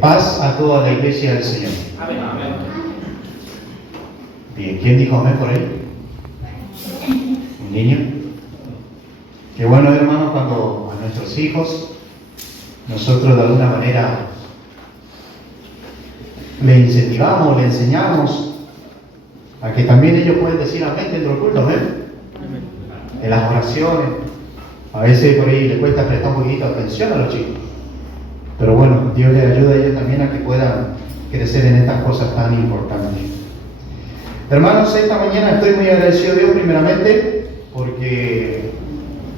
Paz a toda la iglesia del Señor. Amén. Amén. Bien, ¿quién dijo amén por ahí? ¿Un niño? Qué bueno, hermano, cuando a nuestros hijos nosotros de alguna manera le incentivamos, le enseñamos a que también ellos pueden decir amén dentro del culto, amén. En las oraciones, a veces por ahí le cuesta prestar un poquito de atención a los chicos. Pero bueno, Dios les ayuda a ellos también a que puedan crecer en estas cosas tan importantes. Hermanos, esta mañana estoy muy agradecido a Dios primeramente porque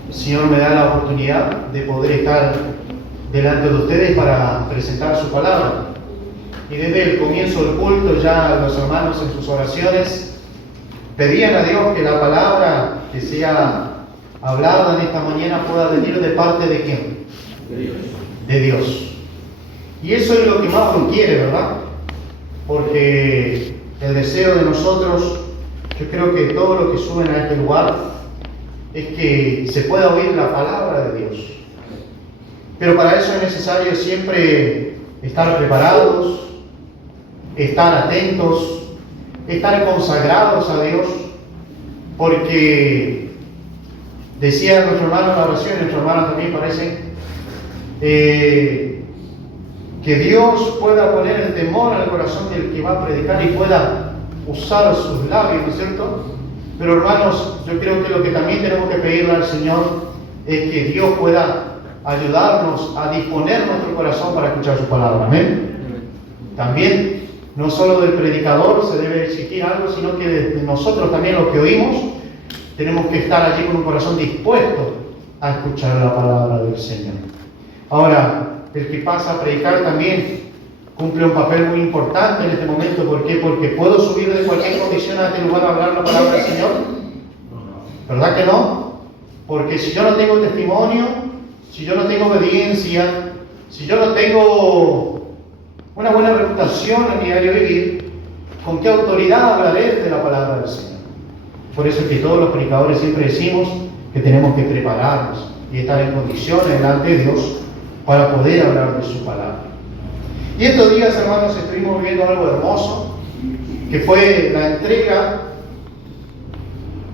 el Señor me da la oportunidad de poder estar delante de ustedes para presentar su palabra. Y desde el comienzo del culto ya los hermanos en sus oraciones pedían a Dios que la palabra que sea hablada en esta mañana pueda venir de parte de ¿quién? De Dios. De Dios. Y eso es lo que más uno quiere, ¿verdad? Porque el deseo de nosotros, yo creo que todo lo que suben a este lugar es que se pueda oír la palabra de Dios. Pero para eso es necesario siempre estar preparados, estar atentos, estar consagrados a Dios, porque decía nuestro hermano en la oración, nuestro hermano también parece, que Dios pueda poner el temor en el corazón del que va a predicar y pueda usar sus labios, ¿no es cierto? Pero hermanos, yo creo que lo que también tenemos que pedirle al Señor es que Dios pueda ayudarnos a disponer nuestro corazón para escuchar su palabra, ¿amén? También, no solo del predicador se debe exigir algo, sino que de nosotros también los que oímos, tenemos que estar allí con un corazón dispuesto a escuchar la palabra del Señor. Ahora, el que pasa a predicar también cumple un papel muy importante en este momento. ¿Por qué? Porque puedo subir de cualquier condición a este lugar a hablar la palabra del Señor. ¿Verdad que no? Porque si yo no tengo testimonio, si yo no tengo obediencia, si yo no tengo una buena reputación en mi diario vivir, ¿con qué autoridad hablaré de la palabra del Señor? Por eso es que todos los predicadores siempre decimos que tenemos que prepararnos y estar en condiciones delante de Dios para poder hablar de su palabra. Y estos días, hermanos, estuvimos viviendo algo hermoso, que fue la entrega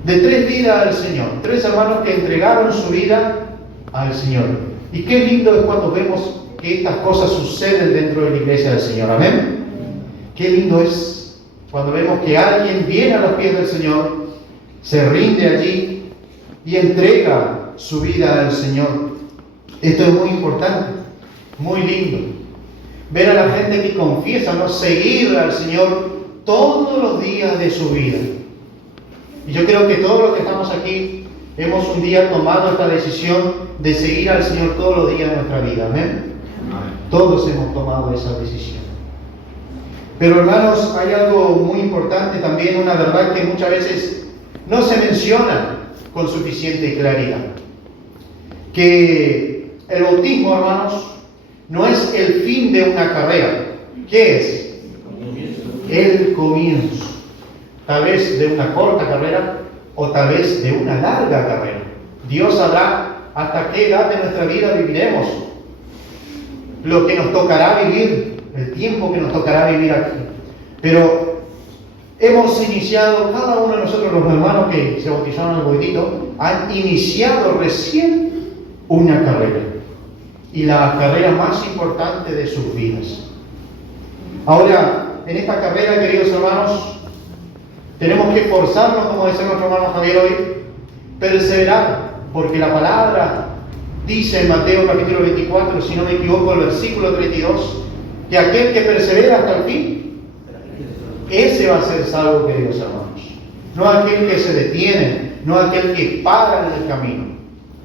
de 3 vidas al Señor. 3 hermanos que entregaron su vida al Señor. Y qué lindo es cuando vemos que estas cosas suceden dentro de la iglesia del Señor. Amén. Qué lindo es cuando vemos que alguien viene a los pies del Señor, se rinde allí y entrega su vida al Señor. Esto es muy importante, muy lindo. Ver a la gente que confiesa, no seguir al Señor todos los días de su vida. Y yo creo que todos los que estamos aquí hemos un día tomado esta decisión de seguir al Señor todos los días de nuestra vida. ¿Amén? Todos hemos tomado esa decisión. Pero hermanos, hay algo muy importante también, una verdad que muchas veces no se menciona con suficiente claridad. Que el bautismo, hermanos, no es el fin de una carrera. ¿Qué es? El comienzo. Tal vez de una corta carrera o tal vez de una larga carrera. Dios sabrá hasta qué edad de nuestra vida viviremos. Lo que nos tocará vivir, el tiempo que nos tocará vivir aquí. Pero hemos iniciado, cada uno de nosotros, los hermanos que se bautizaron al boitito, han iniciado recién una carrera. Y la carrera más importante de sus vidas. Ahora, en esta carrera, queridos hermanos, tenemos que esforzarnos, como dice nuestro hermano Javier hoy, perseverar, porque la palabra dice en Mateo capítulo 24, si no me equivoco, el versículo 32, que aquel que persevera hasta el fin, ese va a ser salvo, queridos hermanos. No aquel que se detiene, no aquel que para en el camino.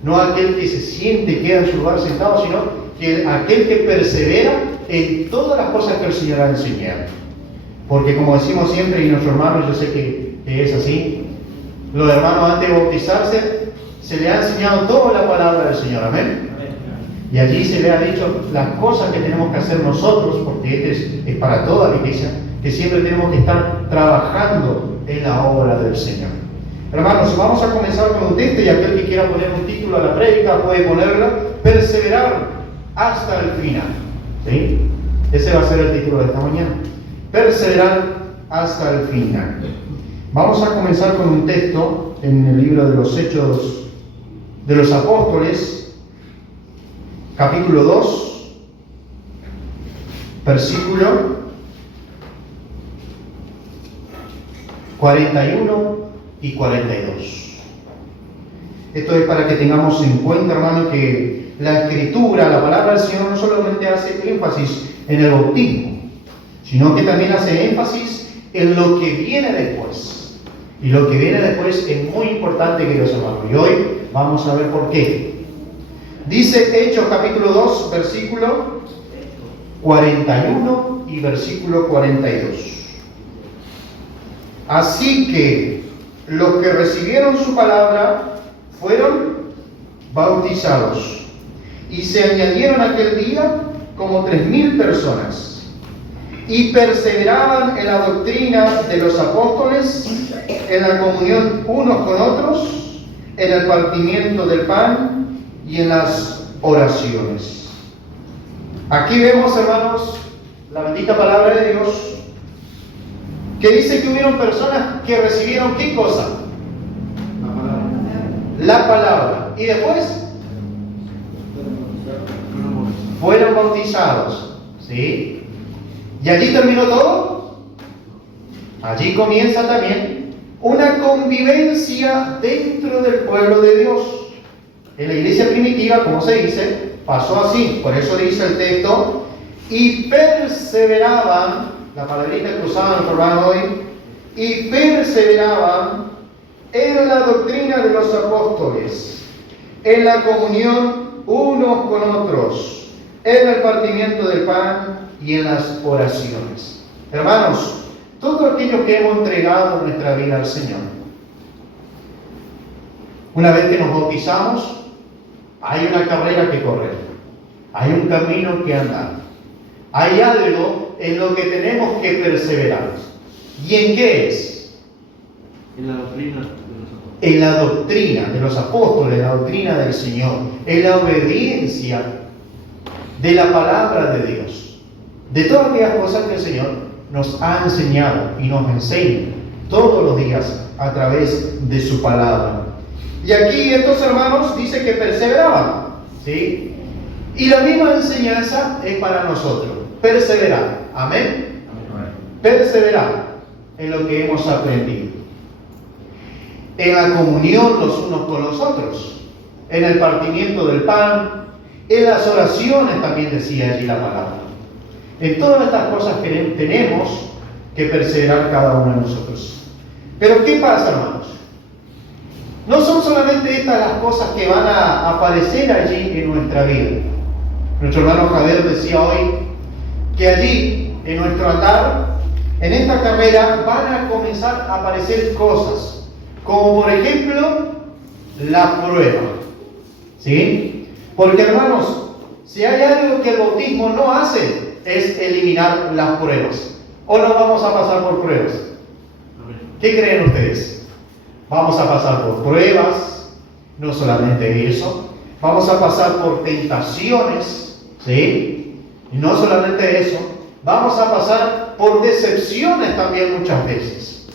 No aquel que se siente, queda en su lugar sentado, sino que aquel que persevera en todas las cosas que el Señor ha enseñado. Porque como decimos siempre, y nuestros hermanos, yo sé que es así, los hermanos antes de bautizarse, se les ha enseñado toda la palabra del Señor. Amén. Y allí se les ha dicho las cosas que tenemos que hacer nosotros, porque este es para toda la iglesia, que siempre tenemos que estar trabajando en la obra del Señor. Hermanos, vamos a comenzar con un texto y aquel que quiera poner un título a la prédica puede ponerla, perseverar hasta el final. ¿Sí? Ese va a ser el título de esta mañana. Perseverar hasta el final. Vamos a comenzar con un texto en el libro de los Hechos de los Apóstoles, capítulo 2, versículo 41 y 42. Esto es para que tengamos en cuenta, hermano, que la Escritura, la palabra del Señor, no solamente hace énfasis en el bautismo, sino que también hace énfasis en lo que viene después. Y lo que viene después es muy importante, queridos hermanos. Y hoy vamos a ver por qué. Dice Hechos capítulo 2, versículo 41 y versículo 42. Así que los que recibieron su palabra fueron bautizados, y se añadieron aquel día como 3.000 personas, y perseveraban en la doctrina de los apóstoles, en la comunión unos con otros, en el partimiento del pan y en las oraciones. Aquí vemos, hermanos, la bendita palabra de Dios, que dice que hubieron personas que recibieron ¿qué cosa? La palabra. Y después fueron bautizados. ¿Sí? ¿Y allí terminó todo? Allí comienza también una convivencia dentro del pueblo de Dios. En la iglesia primitiva, como se dice, pasó así. Por eso dice el texto, y perseveraban, la palabrita que usaban los hermanos hoy, y perseveraban en la doctrina de los apóstoles, en la comunión unos con otros, en el partimiento del pan y en las oraciones. Hermanos, todo aquello que hemos entregado nuestra vida al Señor, una vez que nos bautizamos, hay una carrera que correr, hay un camino que andar, hay algo en lo que tenemos que perseverar. ¿Y en qué es? En la doctrina de los apóstoles. En la doctrina de los apóstoles, la doctrina del Señor, en la obediencia de la palabra de Dios, de todas aquellas cosas que el Señor nos ha enseñado y nos enseña todos los días a través de su palabra. Y aquí estos hermanos dicen que perseveraban, ¿sí? Y la misma enseñanza es para nosotros, perseverar, amén. Perseverar en lo que hemos aprendido, en la comunión los unos con los otros, en el partimiento del pan, en las oraciones también decía allí la palabra. En todas estas cosas que tenemos que perseverar cada uno de nosotros. Pero ¿qué pasa, hermanos? No son solamente estas las cosas que van a aparecer allí en nuestra vida. Nuestro hermano Javier decía hoy que allí, en nuestro andar, en esta carrera, van a comenzar a aparecer cosas, como por ejemplo, la prueba. ¿Sí? Porque, hermanos, si hay algo que el bautismo no hace, es eliminar las pruebas. ¿O no vamos a pasar por pruebas? ¿Qué creen ustedes? Vamos a pasar por pruebas, no solamente eso, vamos a pasar por tentaciones, ¿sí? Y no solamente eso, vamos a pasar por decepciones también muchas veces.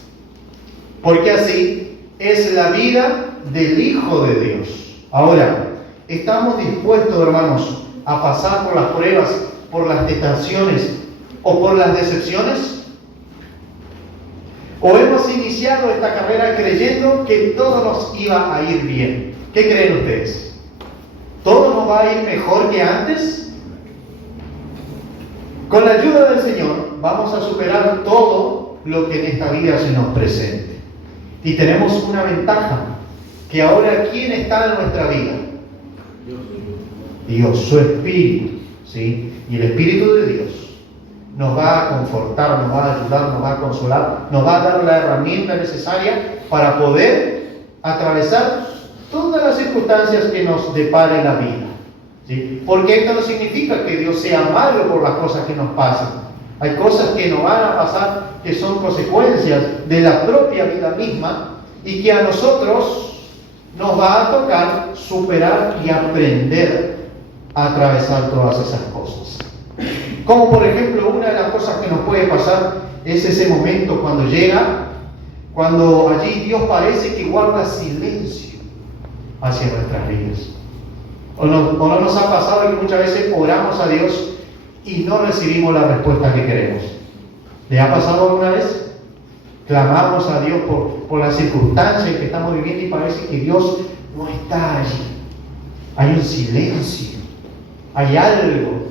Porque así es la vida del Hijo de Dios. Ahora, ¿estamos dispuestos, hermanos, a pasar por las pruebas, por las tentaciones o por las decepciones? ¿O hemos iniciado esta carrera creyendo que todo nos iba a ir bien? ¿Qué creen ustedes? ¿Todo nos va a ir mejor que antes? Con la ayuda del Señor vamos a superar todo lo que en esta vida se nos presente. Y tenemos una ventaja, que ahora ¿quién está en nuestra vida? Dios, su Espíritu, ¿sí? Y el Espíritu de Dios nos va a confortar, nos va a ayudar, nos va a consolar, nos va a dar la herramienta necesaria para poder atravesar todas las circunstancias que nos depare la vida, ¿sí? Porque esto no significa que Dios sea malo por las cosas que nos pasan. Hay cosas que nos van a pasar que son consecuencias de la propia vida misma y que a nosotros nos va a tocar superar y aprender a atravesar todas esas cosas. Como por ejemplo, una de las cosas que nos puede pasar es ese momento cuando llega, cuando allí Dios parece que guarda silencio hacia nuestras vidas. ¿O no nos ha pasado que muchas veces oramos a Dios y no recibimos la respuesta que queremos? ¿Le ha pasado alguna vez? Clamamos a Dios por las circunstancias que estamos viviendo y parece que Dios no está allí. Hay un silencio, hay algo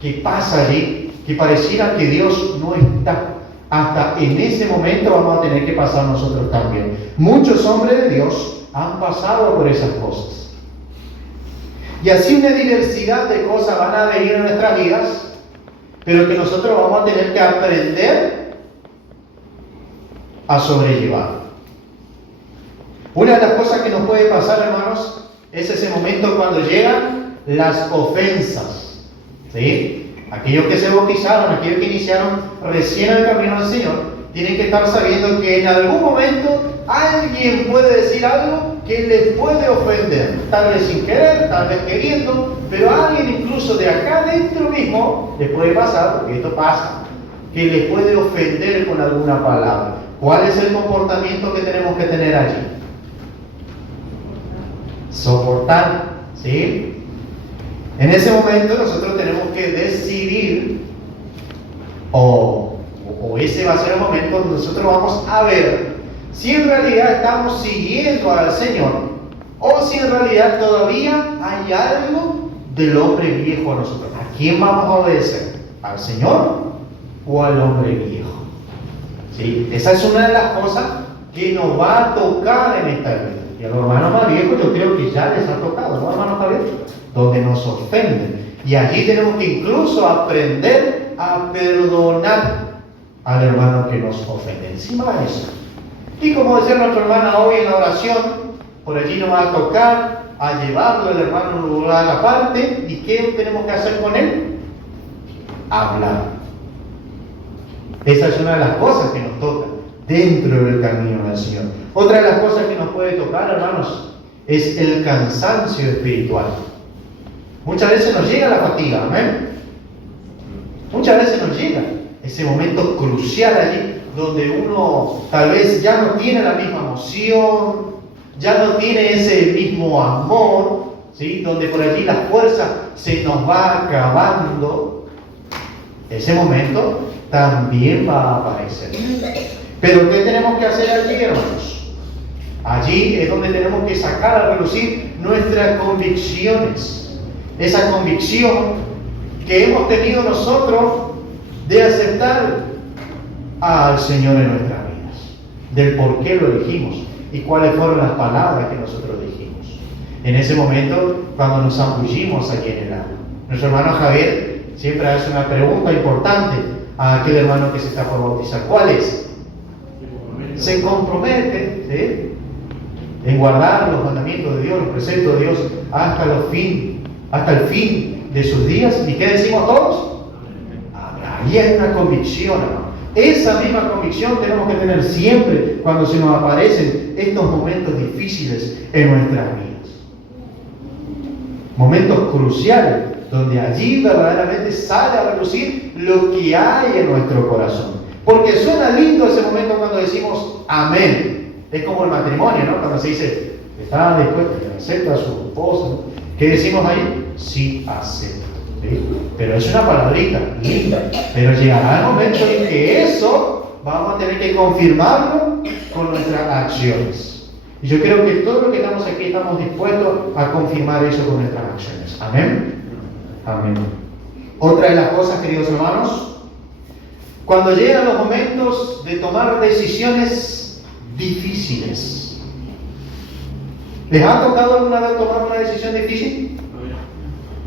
que pasa allí que pareciera que Dios no está. Hasta en ese momento vamos a tener que pasar nosotros también. Muchos hombres de Dios han pasado por esas cosas. Y así una diversidad de cosas van a venir en nuestras vidas, pero que nosotros vamos a tener que aprender a sobrellevar. Una de las cosas que nos puede pasar, hermanos, es ese momento cuando llegan las ofensas. ¿Sí? Aquellos que se bautizaron, aquellos que iniciaron recién el camino del Señor, tienen que estar sabiendo que en algún momento alguien puede decir algo que les puede ofender, tal vez sin querer, tal vez queriendo, pero a alguien incluso de acá dentro mismo les puede pasar, porque esto pasa, que les puede ofender con alguna palabra. ¿Cuál es el comportamiento que tenemos que tener allí? Soportar, ¿sí? En ese momento nosotros tenemos que decidir, o ese va a ser el momento donde nosotros vamos a ver si en realidad estamos siguiendo al Señor o si en realidad todavía hay algo del hombre viejo a nosotros. ¿A quién vamos a obedecer? ¿Al Señor o al hombre viejo? ¿Sí? Esa es una de las cosas que nos va a tocar en esta vida. Y a los hermanos más viejos yo creo que ya les ha tocado, ¿no, hermanos Javier? Donde nos ofenden. Y allí tenemos que incluso aprender a perdonar al hermano que nos ofende. Encima de eso. Y como decía nuestra hermana hoy en la oración, por allí nos va a tocar a llevarlo al hermano a un lugar aparte. ¿Y qué tenemos que hacer con él? Hablar. Esa es una de las cosas que nos toca dentro del camino del Señor. Otra de las cosas que nos puede tocar, hermanos, es el cansancio espiritual. Muchas veces nos llega la fatiga, amén. Muchas veces nos llega ese momento crucial allí, donde uno tal vez ya no tiene la misma emoción, ya no tiene ese mismo amor, ¿sí? Donde por allí la fuerza se nos va acabando. Ese momento también va a aparecer. Pero ¿qué tenemos que hacer allí, hermanos? Allí es donde tenemos que sacar a relucir nuestras convicciones. Esa convicción que hemos tenido nosotros de aceptar al Señor en nuestras vidas, del por qué lo elegimos y cuáles fueron las palabras que nosotros dijimos. En ese momento, cuando nos zambullimos aquí en el agua, nuestro hermano Javier siempre hace una pregunta importante a aquel hermano que se está por bautizar. ¿Cuál es? Se compromete, ¿sí?, en guardar los mandamientos de Dios, los preceptos de Dios hasta el fin de sus días. ¿Y qué decimos todos? Ahí hay una convicción, hermano. Esa misma convicción tenemos que tener siempre cuando se nos aparecen estos momentos difíciles en nuestras vidas. Momentos cruciales, donde allí verdaderamente sale a relucir lo que hay en nuestro corazón. Porque suena lindo ese momento cuando decimos amén. Es como el matrimonio, ¿no? Cuando se dice, ¿está dispuesto? ¿Acepta a su esposa? ¿No? ¿Qué decimos ahí? Sí, acepto. ¿Sí? Pero es una palabrita linda. Pero llegará el momento en que eso vamos a tener que confirmarlo con nuestras acciones. Y yo creo que todos los que estamos aquí estamos dispuestos a confirmar eso con nuestras acciones. Amén. Amén. Otra de las cosas, queridos hermanos, cuando llegan los momentos de tomar decisiones difíciles. ¿Les ha tocado alguna vez tomar una decisión difícil?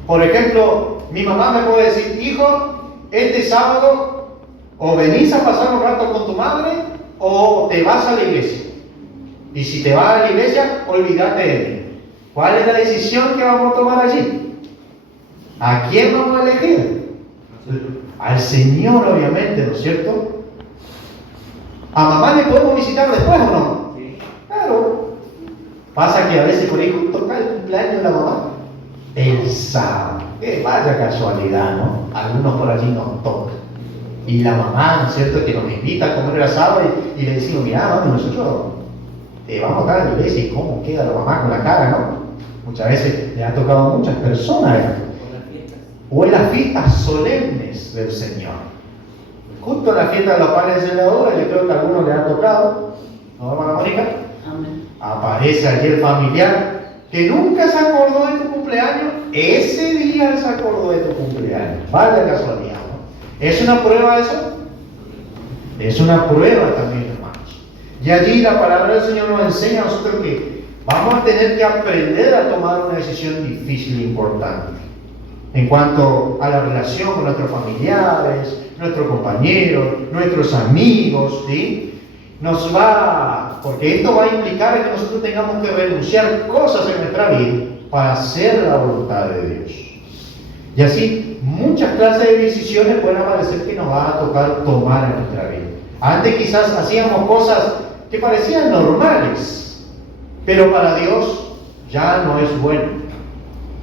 Por ejemplo, mi mamá me puede decir, hijo, este sábado o venís a pasar un rato con tu madre o te vas a la iglesia. Y si te vas a la iglesia, olvídate de mí. ¿Cuál es la decisión que vamos a tomar allí? ¿A quién vamos a elegir? Al Señor, obviamente, ¿no es cierto? ¿A mamá le podemos visitar después o no? Sí. Claro. Pasa que a veces por ahí toca el cumpleaños de la mamá. el sábado. Vaya casualidad, ¿no? Algunos por allí nos tocan. Y la mamá, ¿no es cierto?, que nos invita a comer el sábado y le decimos, mira, mami, nosotros vamos acá a la iglesia y cómo queda la mamá con la cara, ¿no? Muchas veces le ha tocado a muchas personas, ¿verdad? O en las fiestas solemnes del Señor. Justo en la fiesta de los panes encenedores, yo creo que a algunos les ha tocado, ¿no, hermana Mónica? Amén. Aparece allí el familiar que nunca se acordó de tu cumpleaños, ese día él se acordó de tu cumpleaños. Vaya casualidad, ¿no? ¿Es una prueba eso? Es una prueba también, hermanos. Y allí la palabra del Señor nos enseña a nosotros que vamos a tener que aprender a tomar una decisión difícil e importante en cuanto a la relación con nuestros familiares, nuestros compañeros, nuestros amigos, ¿sí? Porque esto va a implicar que nosotros tengamos que renunciar cosas en nuestra vida para hacer la voluntad de Dios. Y así, muchas clases de decisiones pueden aparecer que nos va a tocar tomar en nuestra vida. Antes quizás hacíamos cosas que parecían normales, pero para Dios ya no es bueno.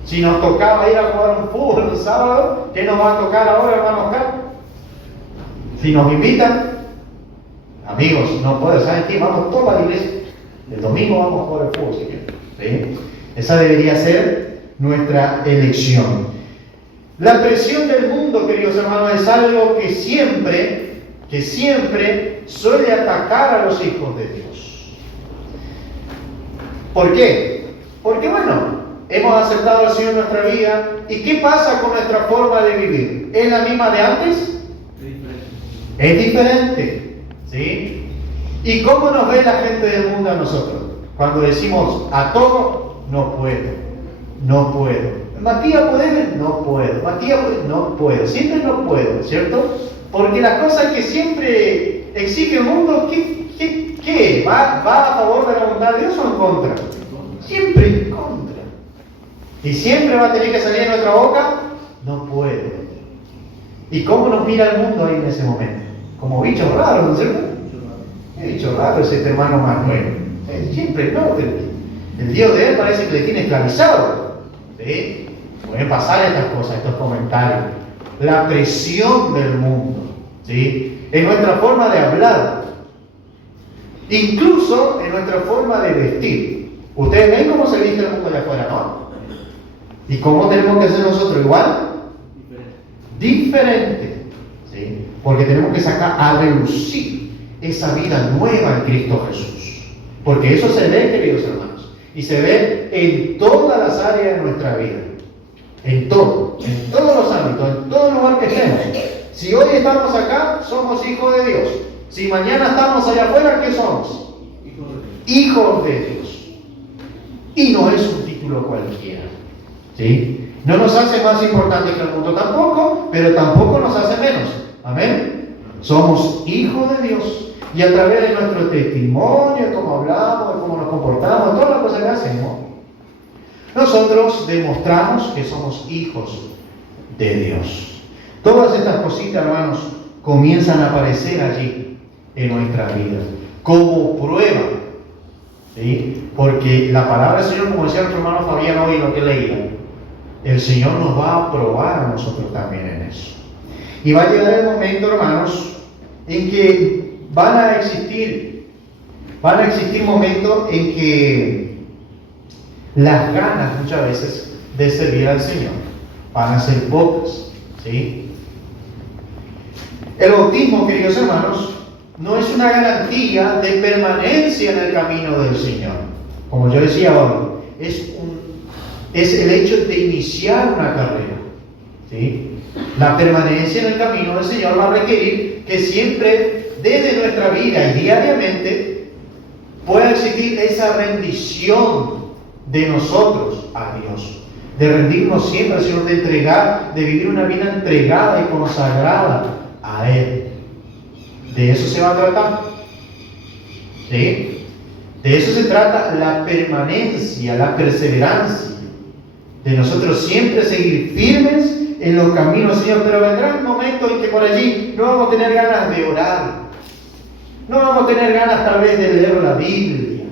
Si nos tocaba ir a jugar un fútbol el sábado, ¿qué nos va a tocar ahora, hermano Oscar? Si nos invitan, amigos, no puedo, ¿saben qué? Vamos todos a la iglesia. El domingo vamos a jugar el fútbol, si quieren. ¿Sí? Esa debería ser nuestra elección. La presión del mundo, queridos hermanos, es algo que siempre suele atacar a los hijos de Dios. ¿Por qué? Porque, bueno, hemos aceptado al Señor en nuestra vida. ¿Y qué pasa con nuestra forma de vivir? ¿Es la misma de antes? Es diferente. ¿Sí? ¿Y cómo nos ve la gente del mundo a nosotros? Cuando decimos a todo, no puedo. Matías, ¿puede? No puedo. Matías, ¿puede? No puedo. Siempre no puedo, ¿cierto? Porque las cosas que siempre exige el mundo, ¿qué? ¿Va a favor de la voluntad de Dios o en contra? Siempre en contra. Y siempre va a tener que salir de nuestra boca, no puedo. ¿Y cómo nos mira el mundo ahí en ese momento? Como bichos raros, ¿no es cierto? Qué bicho raro es este hermano Manuel. Siempre no, el Dios de él parece que le tiene esclavizado. ¿Sí? Pueden pasar estas cosas, estos comentarios. La presión del mundo, ¿sí? En nuestra forma de hablar, incluso en nuestra forma de vestir. Ustedes ven cómo se viste el mundo allá afuera, ¿no? ¿Y cómo tenemos que ser nosotros? ¿Igual? Diferente. ¿Sí? Porque tenemos que sacar a relucir esa vida nueva en Cristo Jesús. Porque eso se ve, queridos hermanos, y se ve en todas las áreas de nuestra vida. En todos los ámbitos, en todo lugar que estemos. Si hoy estamos acá, somos hijos de Dios. Si mañana estamos allá afuera, ¿qué somos? Hijos de Dios. Y no es un título cualquiera. ¿Sí? No nos hace más importantes que el mundo tampoco, pero tampoco nos hace menos. Amén. Somos hijos de Dios. Y a través de nuestro testimonio, de cómo hablamos, de cómo nos comportamos, todas las cosas que hacemos, nosotros demostramos que somos hijos de Dios. Todas estas cositas, hermanos, comienzan a aparecer allí en nuestra vida como prueba. ¿Sí? Porque la palabra del Señor, como decía nuestro hermano Fabián hoy en lo que leía, el Señor nos va a probar a nosotros también en eso. Y va a llegar el momento, hermanos, en que van a existir momentos en que las ganas muchas veces de servir al Señor van a ser pocas. ¿Sí? El bautismo, queridos hermanos, no es una garantía de permanencia en el camino del Señor. Como yo decía hoy, es el hecho de iniciar una carrera. ¿Sí? La permanencia en el camino del Señor va a requerir que siempre, desde nuestra vida y diariamente, pueda existir esa rendición de nosotros a Dios. De rendirnos siempre al Señor, de vivir una vida entregada y consagrada a Él. De eso se va a tratar. ¿Sí? De eso se trata la permanencia, la perseverancia. De nosotros siempre seguir firmes en los caminos, Señor. Pero vendrá un momento en que por allí no vamos a tener ganas de orar. No vamos a tener ganas tal vez de leer la Biblia.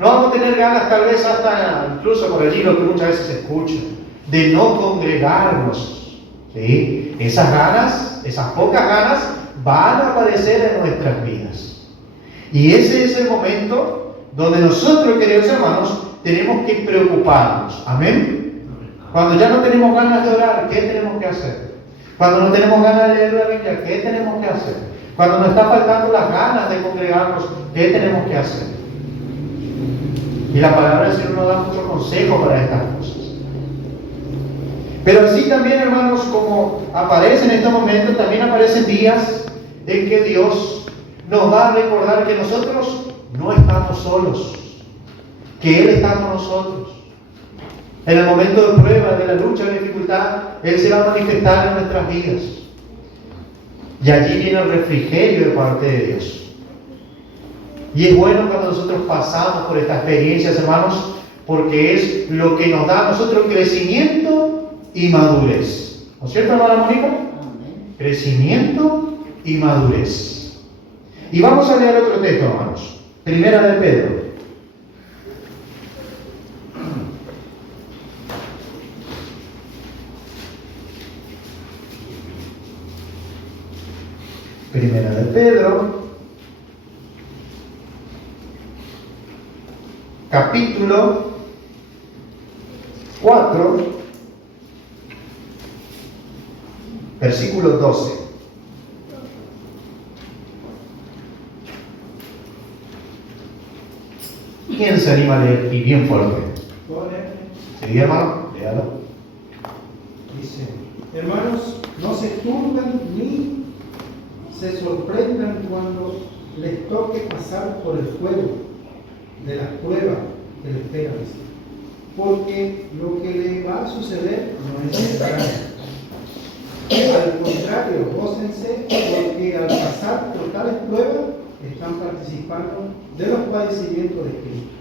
No vamos a tener ganas, tal vez hasta incluso por allí lo que muchas veces se escucha, de no congregarnos. ¿Sí? Esas ganas, esas pocas ganas, van a aparecer en nuestras vidas. Y ese es el momento donde nosotros, queridos hermanos, tenemos que preocuparnos. Amén. Cuando ya no tenemos ganas de orar, ¿qué tenemos que hacer? Cuando no tenemos ganas de leer la Biblia, ¿qué tenemos que hacer? Cuando nos está faltando las ganas de congregarnos, ¿qué tenemos que hacer? Y la palabra del Señor nos da mucho consejo para estas cosas. Pero así también, hermanos, como aparece en este momento, también aparecen días en que Dios nos va a recordar que nosotros no estamos solos, que Él está con nosotros. En el momento de prueba, de la lucha, de la dificultad, Él se va a manifestar en nuestras vidas. Y allí viene el refrigerio de parte de Dios. Y es bueno cuando nosotros pasamos por estas experiencias, hermanos, porque es lo que nos da a nosotros crecimiento y madurez. ¿No es cierto, hermana Mónica? Crecimiento y madurez. Y vamos a leer otro texto, hermanos. Primera de Pedro. Primera de Pedro, capítulo 4, versículo 12. ¿Quién se anima a leer? Y bien fuerte. ¿Sí, hermano? Léalo. Dice: hermanos, no se turben ni se sorprendan cuando les toque pasar por el fuego de las pruebas que les espera, porque lo que les va a suceder no es extraño. Al contrario, gócense, porque al pasar por tales pruebas están participando de los padecimientos de Cristo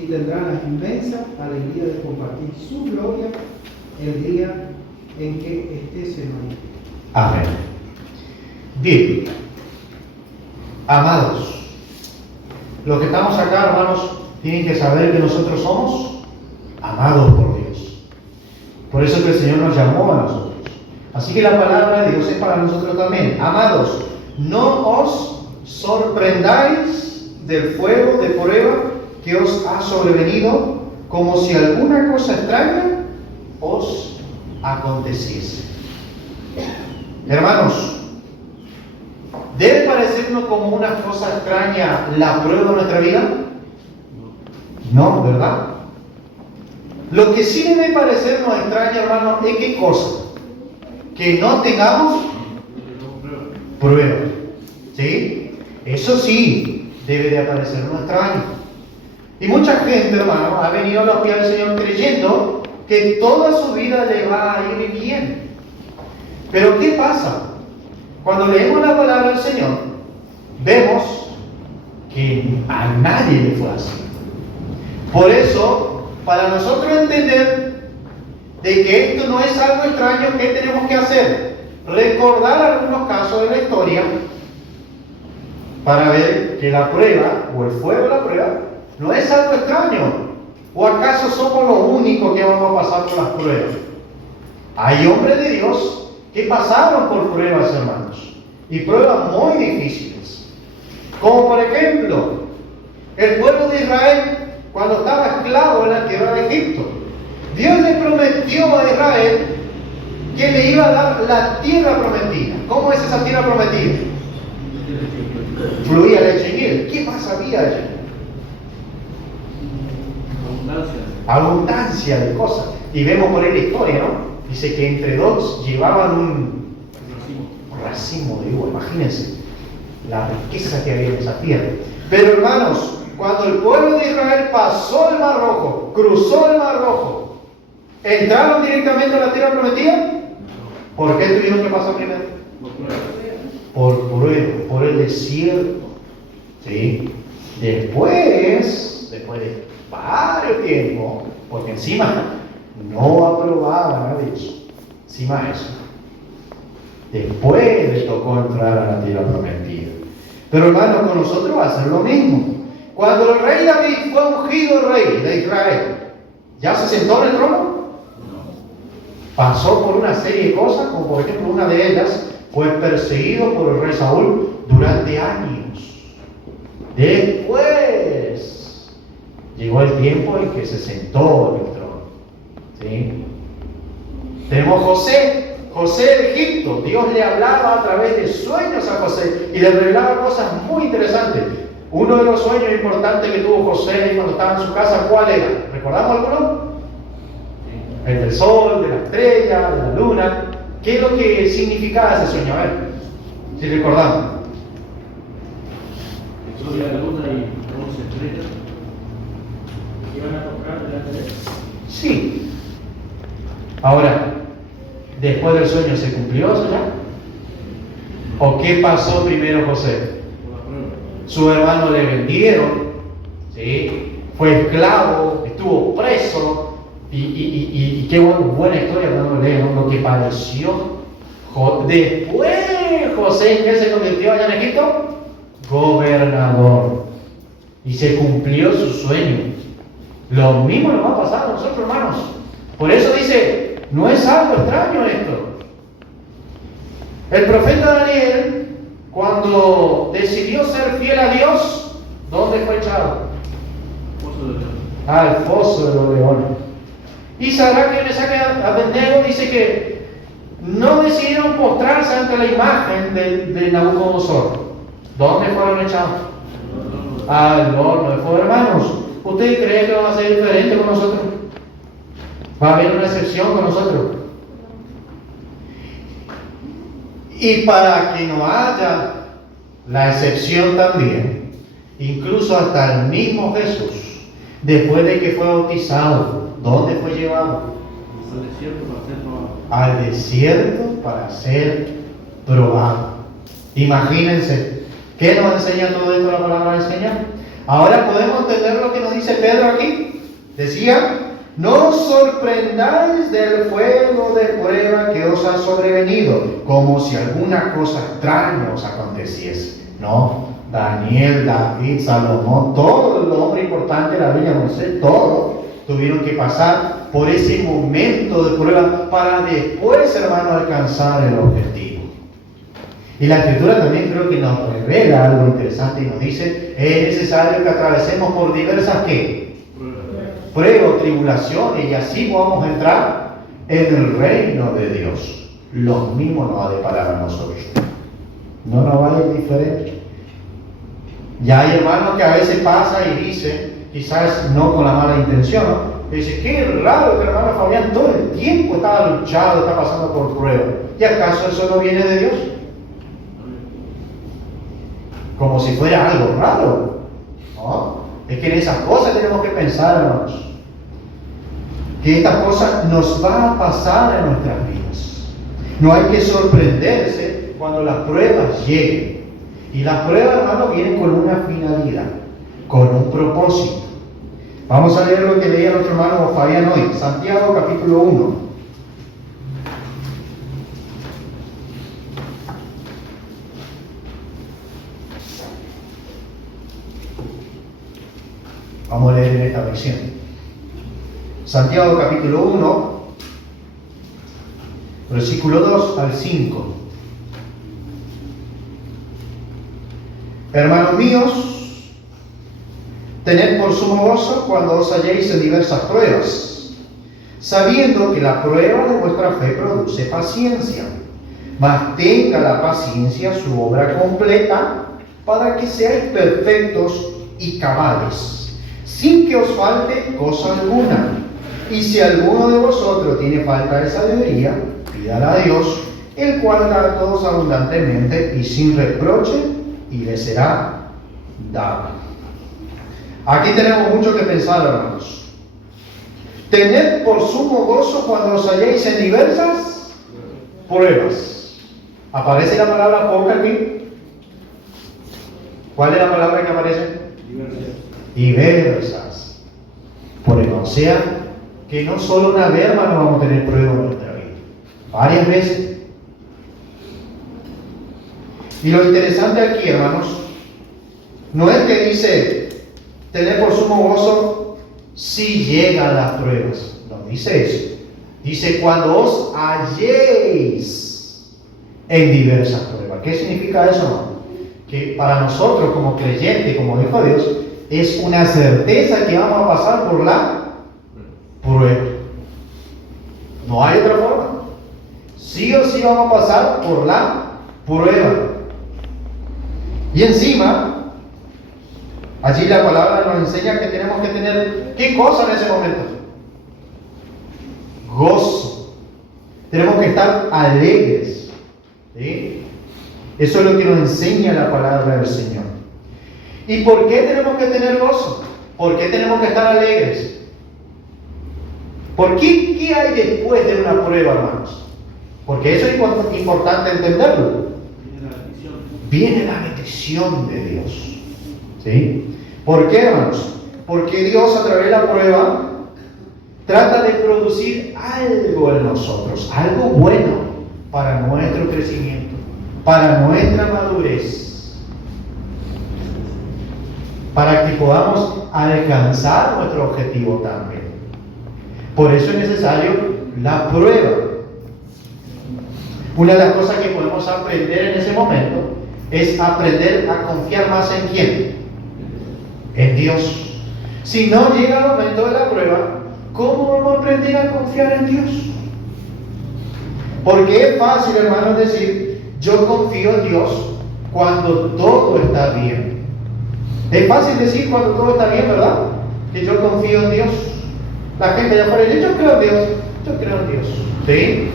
y tendrán la inmensa alegría de compartir su gloria el día en que éste se manifieste. Amén. Bien, amados, los que estamos acá, hermanos, tienen que saber que nosotros somos amados por Dios. Por eso que el Señor nos llamó a nosotros. Así que la palabra de Dios es para nosotros también. Amados, no os sorprendáis del fuego de prueba que os ha sobrevenido, como si alguna cosa extraña os aconteciese. Hermanos, ¿debe parecernos como una cosa extraña la prueba de nuestra vida? No, ¿verdad? Lo que sí debe parecernos extraño, hermanos, es ¿qué cosa? Que no tengamos prueba. ¿Sí? Eso sí debe de parecernos extraño. Y mucha gente, hermano, ha venido a los pies del Señor creyendo que toda su vida le va a ir bien. Pero ¿qué pasa? Cuando leemos la palabra del Señor, vemos que a nadie le fue así. Por eso, para nosotros entender de que esto no es algo extraño, ¿qué tenemos que hacer? Recordar algunos casos de la historia para ver que la prueba, o el fuego de la prueba, no es algo extraño. ¿O acaso somos los únicos que vamos a pasar por las pruebas? Hay hombres de Dios que pasaron por pruebas, hermanos, y pruebas muy difíciles. Como por ejemplo, el pueblo de Israel cuando estaba esclavo en la tierra de Egipto. Dios le prometió a Israel que le iba a dar la tierra prometida. ¿Cómo es esa tierra prometida? Fluía leche y miel. ¿Qué más había allí? Abundancia de cosas. Y vemos por ahí la historia, ¿no? Dice que entre dos llevaban un racimo de uva. Imagínense la riqueza que había en esa tierra. Pero hermanos, cuando el pueblo de Israel pasó el Mar Rojo, cruzó el Mar Rojo, ¿entraron directamente a la tierra prometida? ¿Por qué tuvieron que pasar primero? Por prueba, por el desierto. ¿Sí? Después de varios tiempos, porque encima no aprobaban a Dios, encima de eso, después les tocó entrar a la tierra prometida. Pero hermanos, con nosotros va a ser lo mismo. Cuando el rey David fue ungido rey de Israel, ¿ya se sentó en el trono? Pasó por una serie de cosas, como por ejemplo una de ellas, fue perseguido por el rey Saúl durante años. Después llegó el tiempo en que se sentó en el trono. ¿Sí? Tenemos José de Egipto. Dios le hablaba a través de sueños a José y le revelaba cosas muy interesantes. Uno de los sueños importantes que tuvo José cuando estaba en su casa, ¿cuál era? ¿Recordamos alguno? El del sol, de la estrella, de la luna. ¿Qué es lo que significaba ese sueño? A ver, si recordamos. El sol y la luna y 11 estrellas. ¿Iban a tocar delante de él? Sí. Ahora, después del sueño, ¿se cumplió eso ya? ¿O qué pasó primero José? Por la prueba. Sus hermanos le vendieron, ¿sí? Fue esclavo, estuvo preso. Y qué buena historia cuando leemos lo que padeció. Después José, ¿en qué se convirtió allá en Egipto? Gobernador. Y se cumplió su sueño. Lo mismo nos va a pasar a nosotros, hermanos. Por eso dice, no es algo extraño esto. El profeta Daniel, cuando decidió ser fiel a Dios, ¿dónde fue echado? Pozo de león. Al foso de los leones. Y Sadrach y Mesach y Abednego dice que no decidieron postrarse ante la imagen de Nabucodonosor. ¿Dónde fueron echados? Al horno de fuego. Hermanos, ¿ustedes creen que va a ser diferente con nosotros? ¿Va a haber una excepción con nosotros? Y para que no haya la excepción también, incluso hasta el mismo Jesús, después de que fue bautizado, ¿dónde fue llevado? Al desierto para ser probado. Al desierto para ser probado. Imagínense, ¿qué nos enseña todo esto la palabra del Señor? Ahora podemos entender lo que nos dice Pedro aquí. Decía, no os sorprendáis del fuego de prueba que os ha sobrevenido, como si alguna cosa extraña os aconteciese. No, Daniel, David, Salomón, todos los hombres importantes de la Biblia, Moisés, todos tuvieron que pasar por ese momento de prueba para después, hermano, alcanzar el objetivo. Y la Escritura también creo que nos revela algo interesante y nos dice, es necesario que atravesemos por diversas ¿qué? Pruebas o tribulaciones, y así vamos a entrar en el reino de Dios. Lo mismo nos va a deparar a nosotros. No nos va a ir diferente. Ya hay hermanos que a veces pasa y dicen, quizás no con la mala intención, ¿no? Dice, qué raro que hermano Fabián todo el tiempo estaba luchado, está pasando por prueba. ¿Y acaso eso no viene de Dios? Como si fuera algo raro. ¿No? Es que en esas cosas tenemos que pensar, hermanos. Que estas cosas nos van a pasar en nuestras vidas. No hay que sorprenderse cuando las pruebas lleguen. Y las pruebas, hermanos, vienen con una finalidad, con un propósito. Vamos a leer lo que leía nuestro hermano Fabián hoy, Santiago capítulo 1. Vamos a leer en esta versión. Santiago capítulo 1, versículo 2 al 5. Hermanos míos, tened por sumo gozo cuando os halléis en diversas pruebas, sabiendo que la prueba de vuestra fe produce paciencia. Mas tenga la paciencia su obra completa, para que seáis perfectos y cabales, sin que os falte cosa alguna. Y si alguno de vosotros tiene falta de sabiduría, pídala a Dios, el cual da a todos abundantemente y sin reproche, y le será dado. Aquí tenemos mucho que pensar, hermanos. Tened por sumo gozo cuando os halléis en diversas pruebas. ¿Aparece la palabra poca aquí? ¿Cuál es la palabra que aparece? Diversas pruebas. O sea, que no solo una vez, hermano, vamos a tener pruebas en nuestra vida. Varias veces. Y lo interesante aquí, hermanos, no es que dice, tener por sumo gozo si llegan las pruebas. No dice eso. Dice cuando os halléis en diversas pruebas. ¿Qué significa eso, hermano? Que para nosotros como creyentes, como hijo de Dios, es una certeza que vamos a pasar por la prueba. No hay otra forma. Sí o sí vamos a pasar por la prueba. Y encima, allí la palabra nos enseña que tenemos que tener, ¿qué cosa en ese momento? Gozo. Tenemos que estar alegres. ¿Sí? Eso es lo que nos enseña la palabra del Señor. ¿Y por qué tenemos que tener gozo? ¿Por qué tenemos que estar alegres? ¿Por qué? ¿Qué hay después de una prueba, hermanos? Porque eso es importante entenderlo. Viene la bendición de Dios. ¿Sí? ¿Por qué, hermanos? Porque Dios a través de la prueba trata de producir algo en nosotros, algo bueno para nuestro crecimiento, para nuestra madurez, para que podamos alcanzar nuestro objetivo también. Por eso es necesario la prueba. Una de las cosas que podemos aprender en ese momento es aprender a confiar más en ¿quién? En Dios. Si no llega el momento de la prueba, ¿cómo vamos a aprender a confiar en Dios? Porque es fácil, hermanos, decir, yo confío en Dios cuando todo está bien. Es fácil decir cuando todo está bien, ¿verdad? Que yo confío en Dios. La gente ya por ahí, yo creo en Dios, yo creo en Dios. ¿Sí?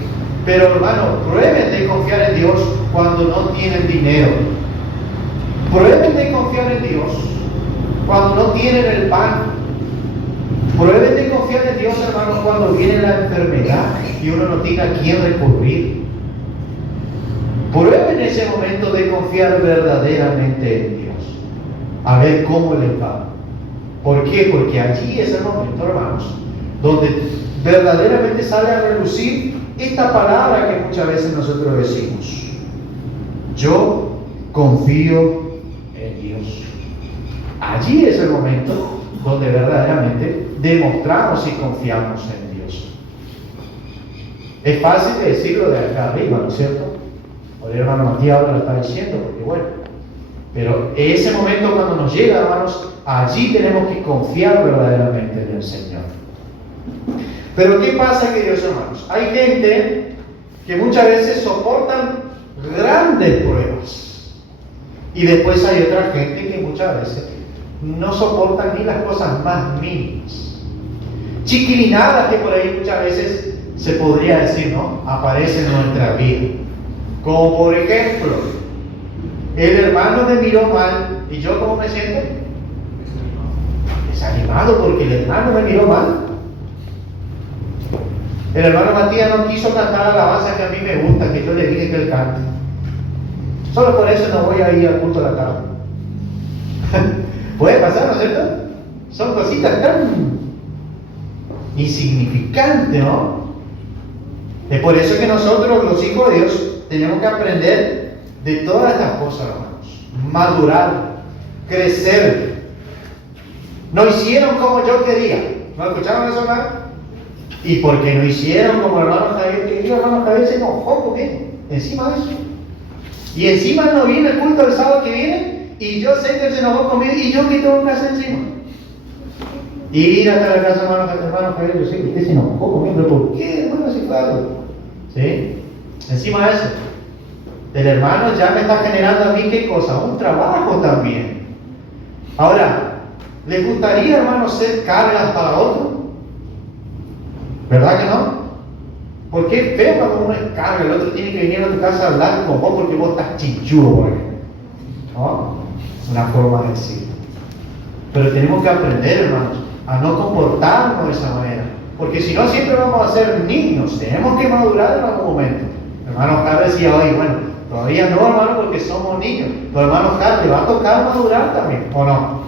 Pero, hermano, prueben de confiar en Dios cuando no tienen dinero. Prueben de confiar en Dios cuando no tienen el pan. Prueben de confiar en Dios, hermanos, cuando viene la enfermedad y uno no tiene a quién recurrir. Prueben ese momento de confiar verdaderamente en Dios. A ver cómo les va. ¿Por qué? Porque allí es el momento, hermanos, donde verdaderamente sale a relucir esta palabra que muchas veces nosotros decimos. Yo confío en Dios. Allí es el momento donde verdaderamente demostramos si confiamos en Dios. Es fácil decirlo de acá arriba, ¿no es cierto? O el hermano Matías ahora lo está diciendo, porque bueno. Pero ese momento cuando nos llega, hermanos, allí tenemos que confiar verdaderamente en el Señor. Pero ¿qué pasa, queridos hermanos? Hay gente que muchas veces soportan grandes pruebas. Y después hay otra gente que muchas veces no soportan ni las cosas más mínimas. Chiquilinadas que por ahí muchas veces se podría decir, ¿no? Aparecen en nuestra vida. Como por ejemplo, el hermano me miró mal y yo ¿cómo me siento? Desanimado porque el hermano me miró mal. El hermano Matías no quiso cantar alabanza que a mí me gusta, que yo le dije que él cante. Solo por eso no voy a ir al culto de la tarde. Puede pasar, ¿no es cierto? Son cositas tan insignificantes, ¿no? Es por eso que nosotros, los hijos de Dios, tenemos que aprender de todas estas cosas, hermanos. Madurar, crecer. No hicieron como yo quería. ¿No escucharon eso, hermano? Y porque no hicieron como el hermano Javier quería, el hermano Javier se enojó conmigo. Encima de eso. Y encima no viene el culto del sábado que viene. Y yo sé que él se enojó conmigo. Y yo que tengo que hacer encima. Y ir hasta la casa del hermano Javier. Yo sé que usted se enojó conmigo. ¿Pero por qué, hermano? Si fue algo. ¿Sí? Encima de eso. El hermano ya me está generando a mí, ¿qué cosa? Un trabajo también. Ahora, ¿les gustaría, hermano, ser cargas para otro? ¿Verdad que no? Porque es feo cuando uno es carga, el otro tiene que venir a tu casa a hablar con vos porque vos estás chinchudo, por ejemplo. ¿No? Una forma de decirlo. Pero tenemos que aprender, hermanos, a no comportarnos de esa manera. Porque si no, siempre vamos a ser niños. Tenemos que madurar en algún momento. Hermano Carlos decía hoy, bueno, todavía no, hermano, porque somos niños. Pero hermano Carlos, le va a tocar madurar también, ¿o no?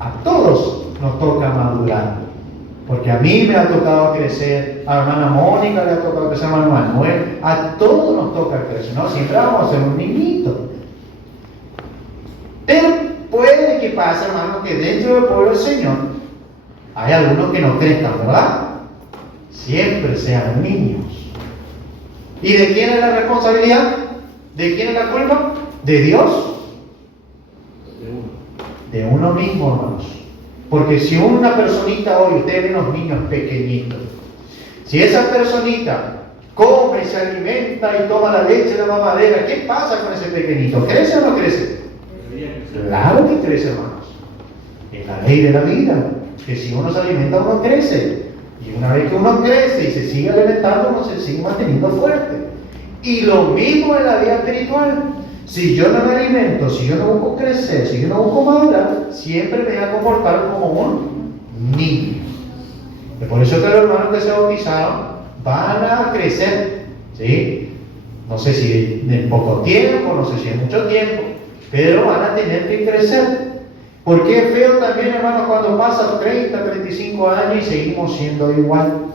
A todos nos toca madurar. Porque a mí me ha tocado crecer, a la hermana Mónica le ha tocado crecer, a hermano Manuel, a todos nos toca crecer, ¿no? Siempre vamos a ser un niñito. Pero puede que que pasa, hermano, que dentro del pueblo del Señor hay algunos que no crezcan, ¿verdad? Siempre sean niños. ¿Y de quién es la responsabilidad? ¿De quién es la culpa? ¿De Dios? De uno mismo, hermanos. Porque si una personita hoy, ustedes ven los niños pequeñitos, si esa personita come, se alimenta y toma la leche de la mamadera, ¿qué pasa con ese pequeñito? ¿Crece o no crece? Claro que crece, hermanos. Es la ley de la vida, que si uno se alimenta, uno crece. Y una vez que uno crece y se sigue alimentando, uno se sigue manteniendo fuerte. Y lo mismo en la vida espiritual. Si yo no me alimento, si yo no busco crecer, si yo no busco madurar, siempre me voy a comportar como un niño. Y por eso que los hermanos que se bautizaron van a crecer, ¿sí? No sé si en poco tiempo, no sé si en mucho tiempo, pero van a tener que crecer. Porque es feo también, hermanos, cuando pasan 30, 35 años y seguimos siendo igual.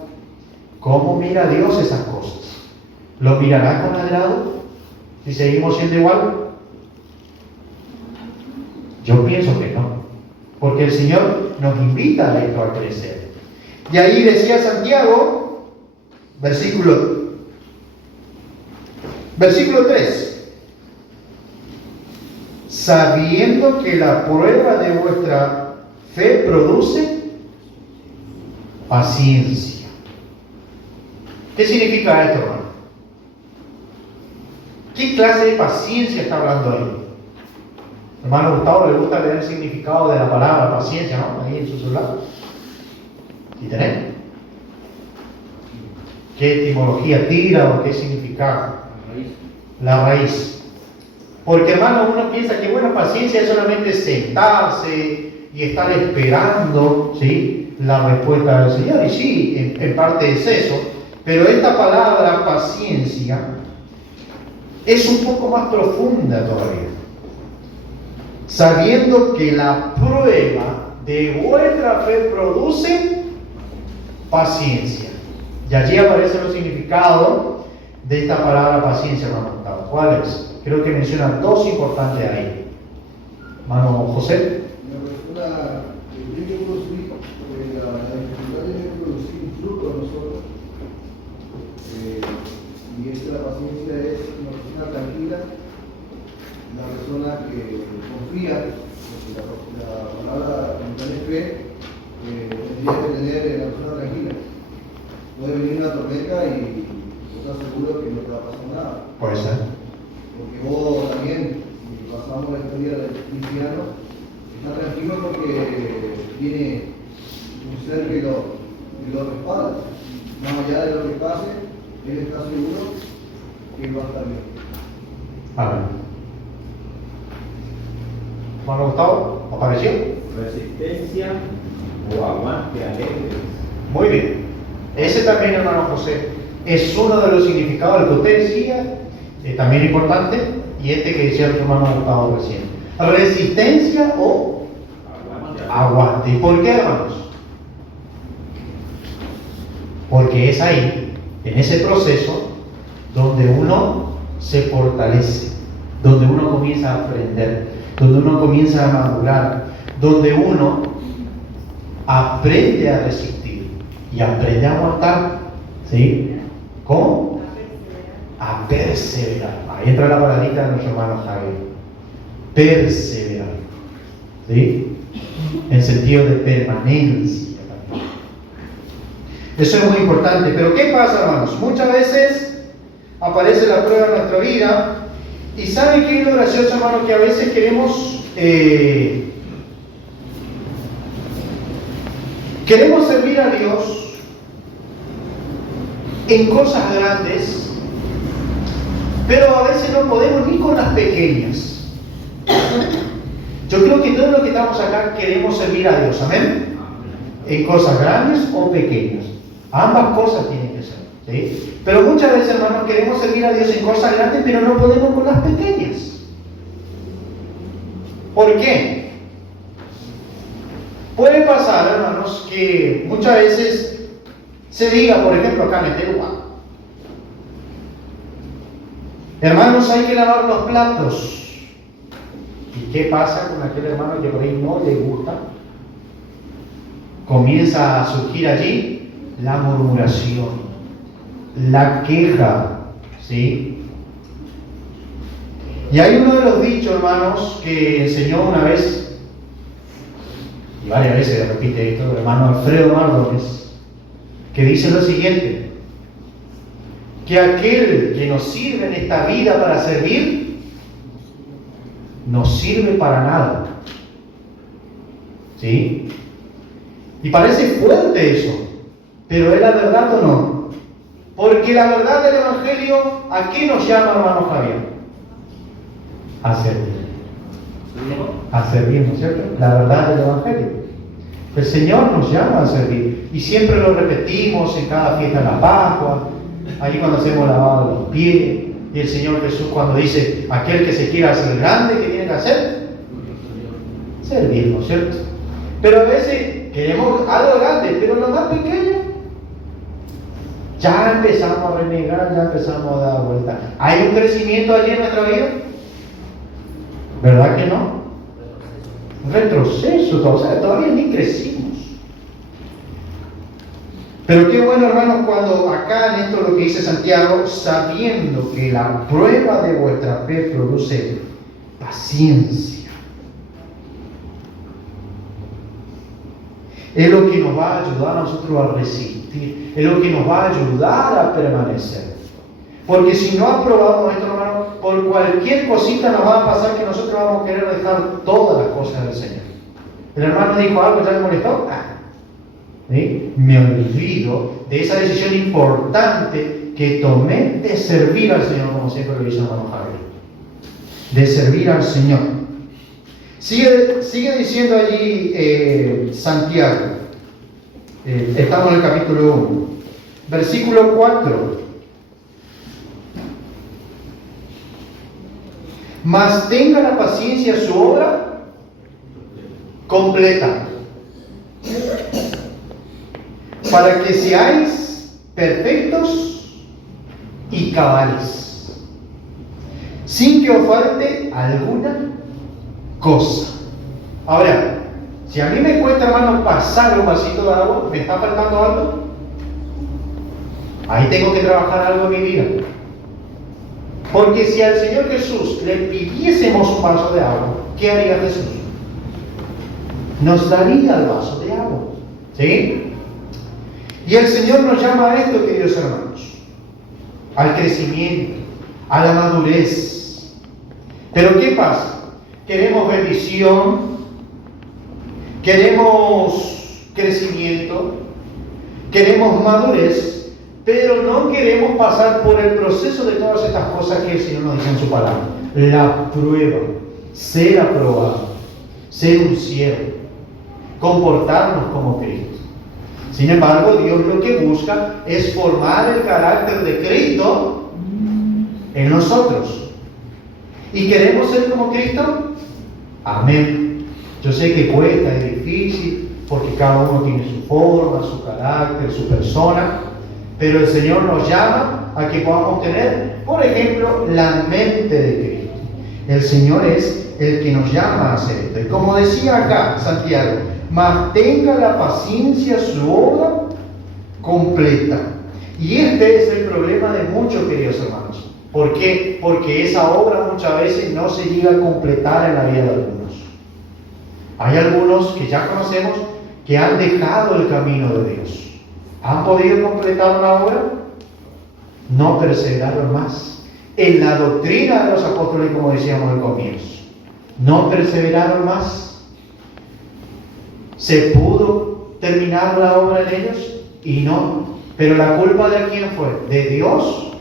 ¿Cómo mira Dios esas cosas? ¿Lo mirará con agrado si seguimos siendo igual? Yo pienso que no. Porque el Señor nos invita a esto, a crecer. Y ahí decía Santiago, versículo 3. Sabiendo que la prueba de vuestra fe produce paciencia. ¿Qué significa esto, hermano? ¿Qué clase de paciencia está hablando ahí? Hermano Gustavo le gusta leer el significado de la palabra paciencia, ¿no? Ahí en su celular. ¿Y tenés? ¿Qué etimología tira o qué significado? La raíz. Porque, hermano, uno piensa que, bueno, paciencia es solamente sentarse y estar esperando, ¿sí?, la respuesta del Señor. Y sí, en parte es eso. Pero esta palabra paciencia es un poco más profunda todavía. Sabiendo que la prueba de vuestra fe produce paciencia. Y allí aparece el significado de esta palabra paciencia, hermano Gustavo. ¿Cuál es? Creo que menciona dos importantes ahí. Hermano José. La persona tiene que producir, la dificultad tiene que producir un fruto a nosotros. Y la paciencia es una persona tranquila, una persona que confía, porque la palabra es fe, tendría que tener la persona tranquila. Puede venir una tormenta y estás seguro que no te va a pasar nada. Puede ser. Porque vos también, si pasamos la historia del cristiano, está tranquilo porque tiene un ser que lo respalda. Más allá de lo que pase, él está seguro que va a estar bien. Amén. Hermano Gustavo, ¿apareció? Resistencia o aguante alegre. Muy bien. Ese también, hermano José, es uno de los significados del que usted decía, también importante, y este que decía el hermano Gustavo recién. Resistencia o aguante. ¿Y por qué, hermanos? Porque es ahí, en ese proceso, donde uno se fortalece, donde uno comienza a aprender, donde uno comienza a madurar, donde uno aprende a resistir y aprende a aguantar. ¿Sí? ¿Cómo? A perseverar. Ahí entra la palabrita de nuestro hermano Javier. Perseverar. ¿Sí? En sentido de permanencia también. Eso es muy importante. Pero ¿qué pasa, hermanos? Muchas veces aparece la prueba en nuestra vida. ¿Y saben qué es lo gracioso, hermano? Que a veces queremos servir a Dios en cosas grandes, pero a veces no podemos ni con las pequeñas. Yo creo que todos los que estamos acá queremos servir a Dios, amén, en cosas grandes o pequeñas. Ambas cosas tienen que ser, ¿sí? Pero muchas veces, hermanos, queremos servir a Dios en cosas grandes, pero no podemos con las pequeñas. ¿Por qué? Puede pasar, hermanos, que muchas veces se diga, por ejemplo, acá en este lugar, hermanos, hay que lavar los platos. ¿Y qué pasa con aquel hermano que por ahí no le gusta? Comienza a surgir allí la murmuración, la queja, ¿sí? Y hay uno de los dichos, hermanos, que enseñó una vez, y varias veces se repite esto, el hermano Alfredo Mardones, que dice lo siguiente: que aquel que nos sirve en esta vida para servir, no sirve para nada. ¿Sí? Y parece fuerte eso, pero ¿es la verdad o no? Porque la verdad del Evangelio, ¿a qué nos llama, hermano Javier? A servir. A servir, ¿no es cierto? La verdad del Evangelio. El Señor nos llama a servir. Y siempre lo repetimos en cada fiesta de la Pascua, ahí cuando hacemos lavado de los pies. Y el Señor Jesús cuando dice, aquel que se quiera hacer grande, ¿qué tiene que hacer? Servir, ¿no es cierto? Pero a veces queremos algo grande, pero lo más pequeño, ya empezamos a renegar, ya empezamos a dar vuelta. ¿Hay un crecimiento allí en nuestra vida? ¿Verdad que no? Un retroceso, o sea, todavía ni crecimos. Pero qué bueno, hermanos, cuando acá en esto lo que dice Santiago, sabiendo que la prueba de vuestra fe produce paciencia. Es lo que nos va a ayudar a nosotros a resistir, es lo que nos va a ayudar a permanecer. Porque si no aprobamos esto, hermano, por cualquier cosita nos va a pasar que nosotros vamos a querer dejar todas las cosas del Señor. El hermano dijo algo, ¿ya me molestó? ¿Sí? Me olvido de esa decisión importante que tomé de servir al Señor, como siempre lo dice el hermano Javier. De servir al Señor. Sigue diciendo allí Santiago. Estamos en el capítulo 1. Versículo 4. Mas tenga la paciencia su obra completa, para que seáis perfectos y cabales, sin que os falte alguna cosa. Ahora, si a mí me cuesta, hermano, pasar un vasito de agua, ¿me está faltando algo? Ahí tengo que trabajar algo en mi vida. Porque si al Señor Jesús le pidiésemos un vaso de agua, ¿qué haría Jesús? Nos daría el vaso de agua. ¿Sí? Y el Señor nos llama a esto, queridos hermanos, al crecimiento, a la madurez. Pero ¿qué pasa? Queremos bendición, queremos crecimiento, queremos madurez, pero no queremos pasar por el proceso de todas estas cosas que el Señor nos dice en su palabra. La prueba, ser aprobado, ser un siervo, comportarnos como Cristo. Sin embargo, Dios lo que busca es formar el carácter de Cristo en nosotros. ¿Y queremos ser como Cristo? Amén. Yo sé que cuesta, es difícil, porque cada uno tiene su forma, su carácter, su persona. Pero el Señor nos llama a que podamos tener, por ejemplo, la mente de Cristo. El Señor es el que nos llama a hacer esto. Y como decía acá Santiago, mantenga la paciencia su obra completa. Y este es el problema de muchos, queridos hermanos. ¿Por qué? Porque esa obra muchas veces no se llega a completar en la vida de algunos. Hay algunos que ya conocemos que han dejado el camino de Dios. ¿Han podido completar una obra? No perseveraron más. En la doctrina de los apóstoles, como decíamos al comienzo, no perseveraron más. ¿Se pudo terminar la obra en ellos? Y no. ¿Pero la culpa de quién fue? ¿De Dios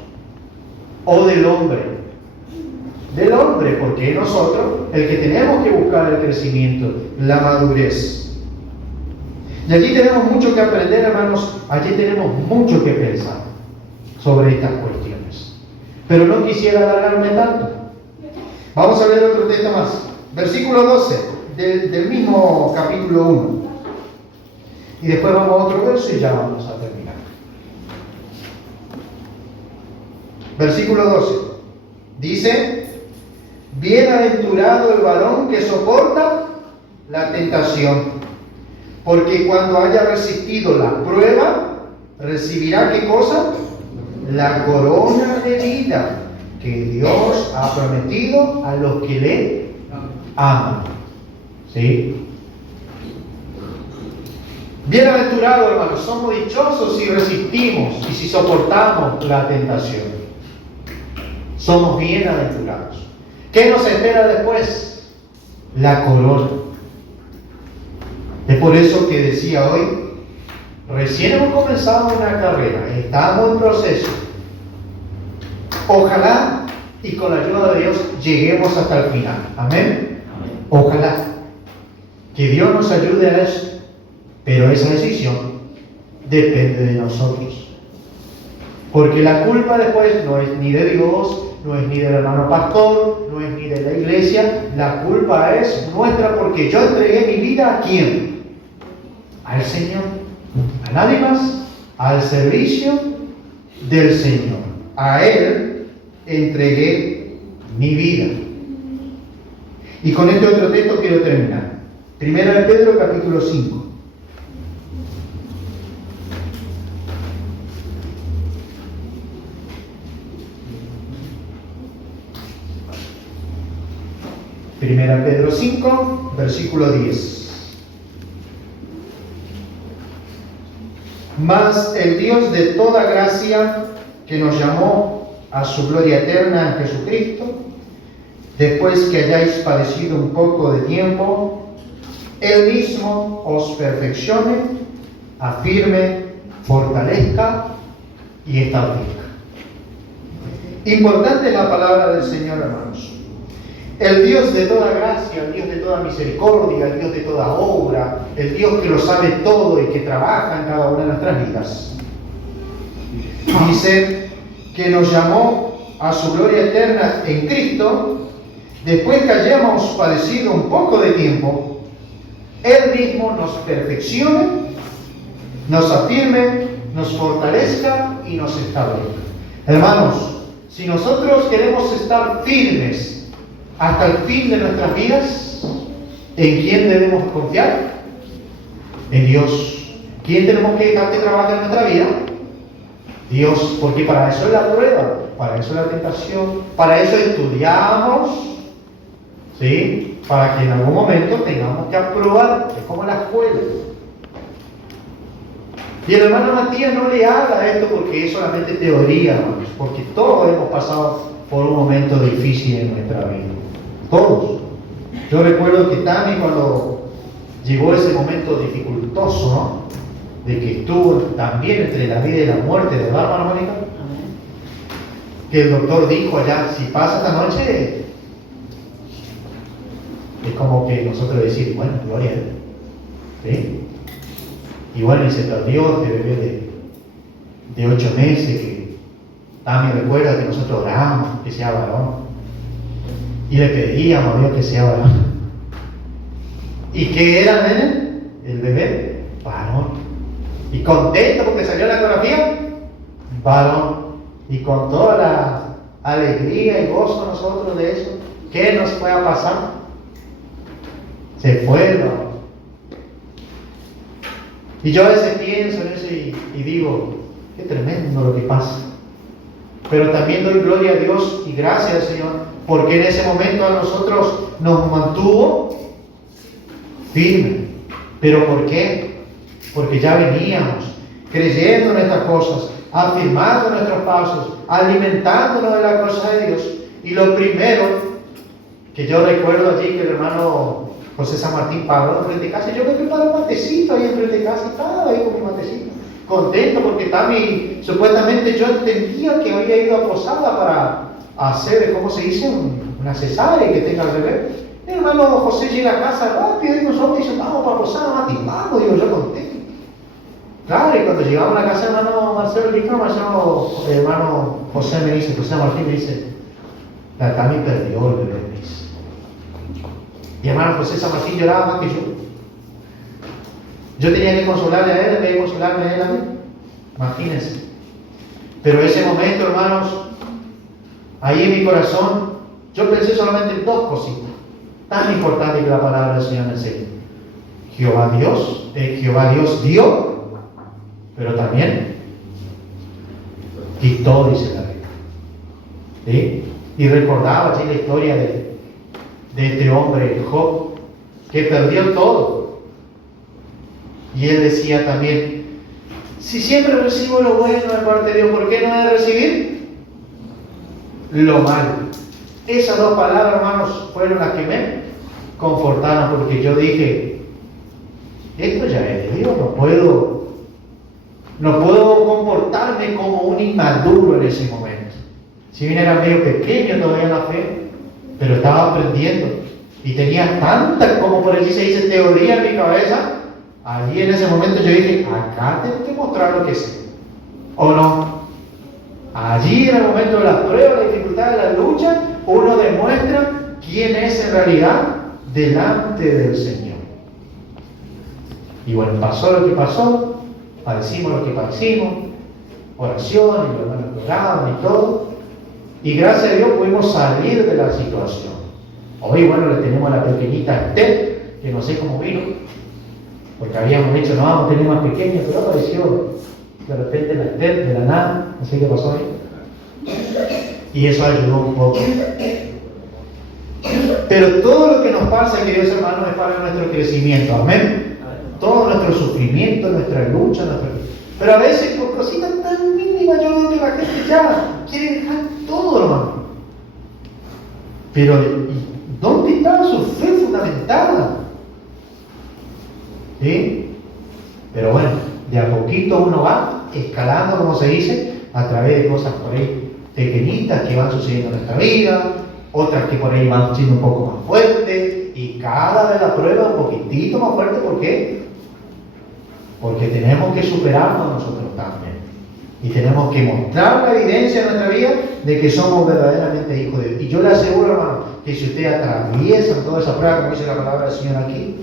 o del hombre? Del hombre, porque es nosotros el que tenemos que buscar el crecimiento, la madurez. Y allí tenemos mucho que aprender, hermanos, allí tenemos mucho que pensar sobre estas cuestiones. Pero no quisiera alargarme tanto. Vamos a ver otro texto más. Versículo 12 del mismo capítulo 1. Y después vamos a otro verso y ya vamos a terminar. Versículo 12. Dice: Bienaventurado el varón que soporta la tentación, porque cuando haya resistido la prueba, recibirá ¿qué cosa? La corona de vida que Dios ha prometido a los que le aman. ¿Sí? Bienaventurados, hermanos, somos dichosos si resistimos y si soportamos la tentación. Somos bienaventurados. ¿Qué nos espera después? La corona. Es por eso que decía hoy, recién hemos comenzado una carrera, estamos en proceso. Ojalá y con la ayuda de Dios lleguemos hasta el final. Amén. Ojalá que Dios nos ayude a eso. Pero esa decisión depende de nosotros. Porque la culpa después no es ni de Dios, no es ni del hermano pastor, no es ni de la iglesia. La culpa es nuestra porque yo entregué mi vida ¿a quién? Al Señor. A nadie más. Al servicio del Señor. A Él entregué mi vida. Y con este otro texto quiero terminar. Primera de Pedro, capítulo 5. Primera Pedro 5, versículo 10. Mas el Dios de toda gracia, que nos llamó a su gloria eterna en Jesucristo, después que hayáis padecido un poco de tiempo, Él mismo os perfeccione, afirme, fortalezca y establezca. Importante es la palabra del Señor, hermanos. El Dios de toda gracia, el Dios de toda misericordia, el Dios de toda obra, el Dios que lo sabe todo y que trabaja en cada una de nuestras vidas, dice que nos llamó a su gloria eterna en Cristo, después que hayamos padecido un poco de tiempo, Él mismo nos perfeccione, nos afirme, nos fortalezca y nos establezca. Hermanos, si nosotros queremos estar firmes hasta el fin de nuestras vidas, ¿en quién debemos confiar? En Dios. ¿Quién tenemos que dejar que trabaje en nuestra vida? Dios, porque para eso es la prueba, para eso es la tentación, para eso estudiamos, ¿sí? Para que en algún momento tengamos que aprobar, es como la escuela. Y el hermano Matías no le haga esto porque es solamente teoría, hermanos, porque todos hemos pasado por un momento difícil en nuestra vida. Todos. Yo recuerdo que Tami, cuando llegó ese momento dificultoso, ¿no? De que estuvo también entre la vida y la muerte, de ¿verdad, hermana Mónica? Que el doctor dijo allá, si pasa esta noche, es como que nosotros decimos, bueno, gloria a Dios. ¿Sí? Y bueno, y se perdió este bebé de 8 meses, que Tami recuerda que nosotros oramos, que sea varón. Y le pedíamos a Dios que sea varón. ¿Y qué era, nene? El bebé, varón. Y contento porque salió la ecografía, varón. Y con toda la alegría y gozo nosotros de eso, ¿qué nos fue a pasar? Se fue el varón. Y yo a veces pienso en eso y digo, qué tremendo lo que pasa. Pero también doy gloria a Dios y gracias al Señor, porque en ese momento a nosotros nos mantuvo firmes. ¿Pero por qué? Porque ya veníamos creyendo en estas cosas, afirmando nuestros pasos, alimentándonos de las cosas de Dios. Y lo primero que yo recuerdo allí, que el hermano José San Martín paró enfrente de casa, yo me preparé un matecito ahí enfrente de casa y estaba ahí con mi matecito, contento porque Tami, supuestamente yo entendía que había ido a Posada para hacer, ¿cómo se dice? Una cesárea que tenga el bebé. El hermano José llega a casa rápido y nosotros dice, vamos para Posada, Mati, vamos, digo yo contento. Claro, y cuando llegamos a la casa del hermano Marcelo Víctor, el hermano José me dice, José Martín me dice, la Tami perdió el bebé, me dice. Y hermano José San Martín lloraba más que yo. Yo tenía que consolarle a él en vez de consolarme a él a mí. Imagínense. Pero ese momento, hermanos, ahí en mi corazón, yo pensé solamente en dos cositas tan importantes que la palabra del Señor me enseña. Jehová Dios dio, pero también quitó, dice la Biblia. ¿Sí? Y recordaba así la historia de este hombre, Job, que perdió todo. Y él decía también, si siempre recibo lo bueno de parte de Dios, ¿por qué no he de recibir lo malo? Esas dos palabras, hermanos, fueron las que me confortaron, porque yo dije, esto ya es de Dios, no puedo comportarme como un inmaduro en ese momento. Si bien era medio pequeño todavía en la fe, pero estaba aprendiendo y tenía tanta, como por allí se dice, teoría en mi cabeza. Allí en ese momento yo dije, acá tengo que mostrar lo que sé, ¿o no? Allí en el momento de la prueba, la dificultad, de la lucha, uno demuestra quién es en realidad delante del Señor. Y bueno, pasó lo que pasó, padecimos lo que padecimos, oración, y los hermanos oraban y todo, y gracias a Dios pudimos salir de la situación. Hoy, bueno, le tenemos a la pequeñita Esther, que no sé cómo vino, porque habíamos dicho, no, vamos a tener más pequeña, pero apareció de repente la Esther de la nada, no sé qué pasó ahí. Y eso ayudó un poco. Pero todo lo que nos pasa, queridos hermanos, es para nuestro crecimiento, amén. Todo nuestro sufrimiento, nuestra lucha, pero a veces por cositas tan mínimas yo veo que la gente ya quiere dejar todo, hermano. Pero ¿dónde está su fe fundamentada? ¿Sí? Pero bueno, de a poquito uno va escalando, como se dice, a través de cosas por ahí pequeñitas que van sucediendo en nuestra vida, otras que por ahí van siendo un poco más fuertes, y cada vez la prueba un poquitito más fuerte. ¿Por qué? Porque tenemos que superarnos nosotros también. Y tenemos que mostrar la evidencia en nuestra vida de que somos verdaderamente hijos de Dios. Y yo le aseguro, hermano, que si usted atraviesa toda esa prueba, como dice la palabra del Señor aquí,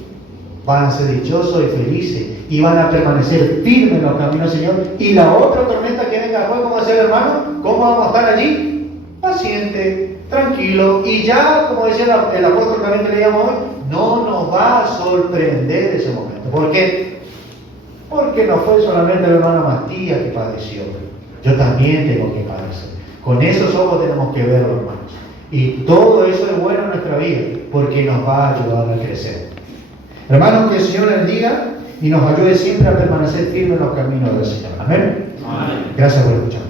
van a ser dichosos y felices, y van a permanecer firmes en los caminos del Señor. Y la otra tormenta que venga después, como decía el hermano, ¿cómo vamos a estar allí? Paciente, tranquilo, y ya, como decía el apóstol también que leíamos hoy, no nos va a sorprender ese momento. ¿Por qué? Porque no fue solamente la hermana Matías que padeció, yo también tengo que padecer. Con esos ojos tenemos que verlo, hermanos. Y todo eso es bueno en nuestra vida, porque nos va a ayudar a crecer. Hermanos, que el Señor les bendiga y nos ayude siempre a permanecer firmes en los caminos del Señor. Amén. Amén. Gracias por escuchar.